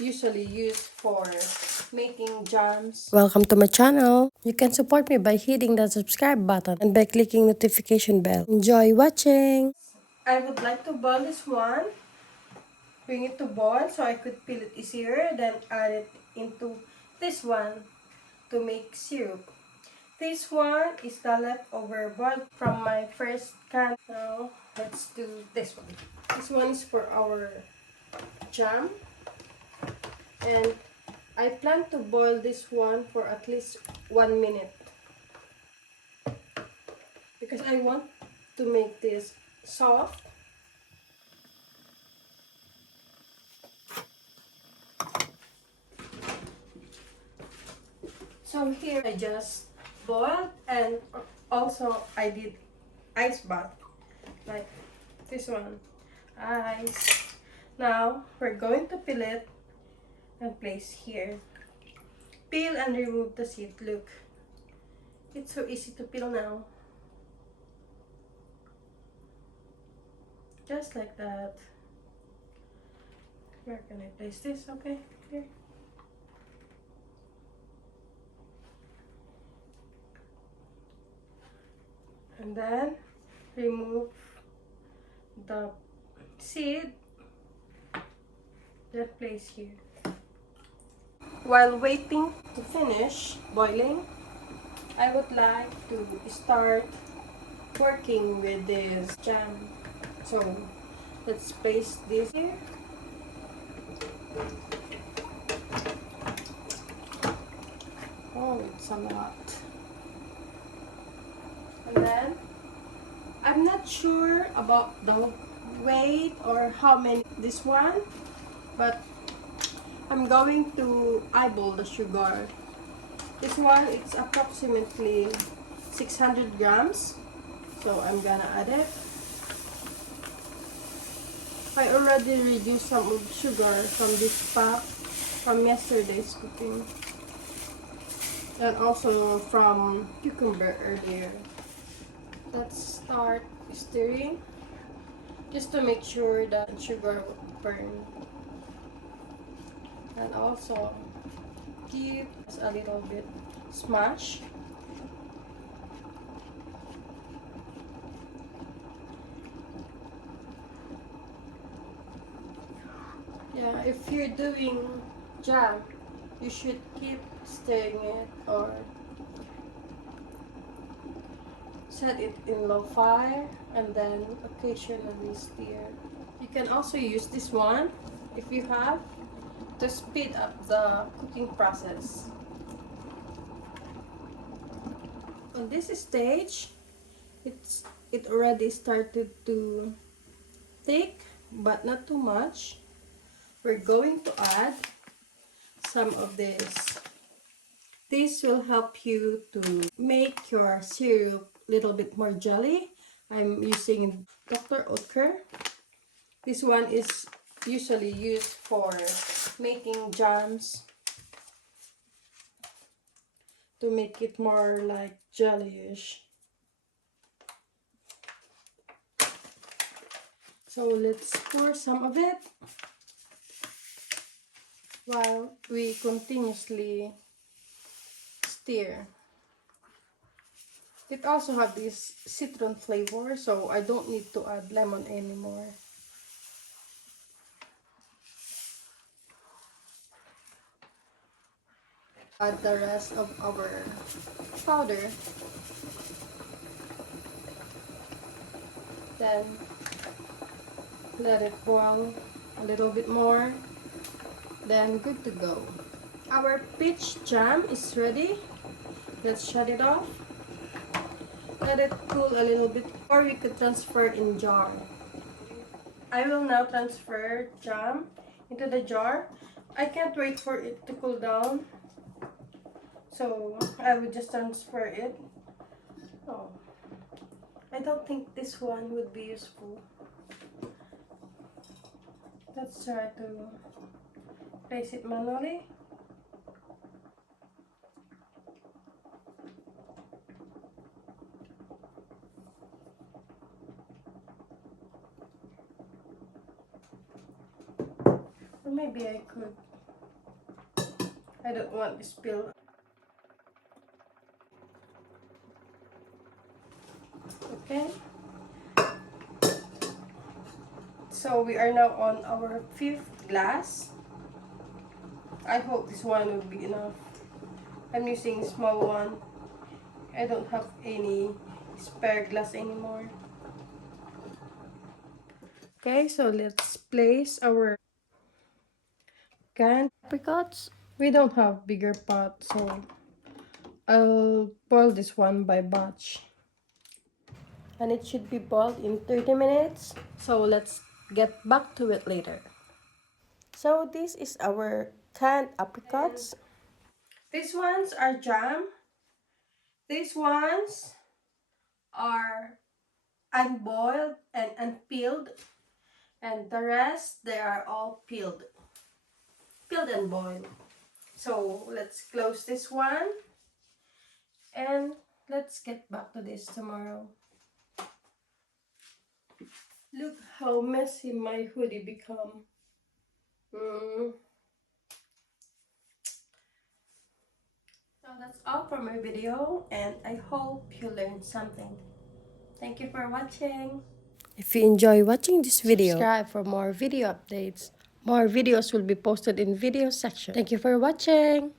usually used for making jams. Welcome to my channel. You can support me by hitting the subscribe button and by clicking notification bell. Enjoy watching! I would like to boil this one, bring it to boil so I could peel it easier, then add it into this one to make syrup. This one is the leftover boiled from my first can. Now let's do this one. This one is for our jam, and I plan to boil this one for at least 1 minute because I want to make this soft. So here I just boiled, and also I did ice bath like this one. Ice. Now we're going to peel it and place here. Peel and remove the seed. Look, it's so easy to peel now. Just like that. Where can I place this? Okay, here. And then remove the seed. Then place here. While waiting to finish boiling, I would like to start working with this jam. So let's place this here. Oh, it's a lot. And then I'm not sure about the weight or how many this one, but I'm going to eyeball the sugar. This one it's approximately 600 grams, so I'm gonna add it. I already reduced some of sugar from this pack from yesterday's cooking, and also from cucumber earlier. Let's start stirring just to make sure that sugar will burn, and also give us a little bit smash. Yeah, if you're doing jam, you should keep stirring it or set it in low fire and then occasionally stir. You can also use this one if you have to speed up the cooking process. On this stage, it already started to thick, but not too much. We're going to add some of this. This will help you to make your syrup a little bit more jelly. I'm using Dr. Oetker. This one is usually used for making jams to make it more like jellyish. So let's pour some of it while we continuously stir. It also has this citron flavor, so I don't need to add lemon anymore. Add the rest of our powder. Then let it boil a little bit more. Then good to go. Our peach jam is ready. Let's shut it off. Let it cool a little bit, or we could transfer in jar. I will now transfer jam into the jar. I can't wait for it to cool down, so I will just transfer it. Oh, I don't think this one would be useful. Let's try to place it manually. Or maybe I could I don't want to spill. Okay. So we are now on our 5th glass. I hope this one will be enough. I'm using a small one. I don't have any spare glass anymore. Okay, so let's place our canned apricots. We don't have bigger pot, so I'll boil this one by batch. And it should be boiled in 30 minutes. So let's get back to it later. So this is our canned apricots. And these ones are jam. These ones are unboiled and unpeeled. And the rest, they are all peeled. Peeled and boiled. So let's close this one. And let's get back to this tomorrow. Look how messy my hoodie become. So that's all for my video, and I hope you learned something. Thank you for watching. If you enjoy watching this video, Subscribe for more video updates. More videos will be posted in video section. thank you for watching.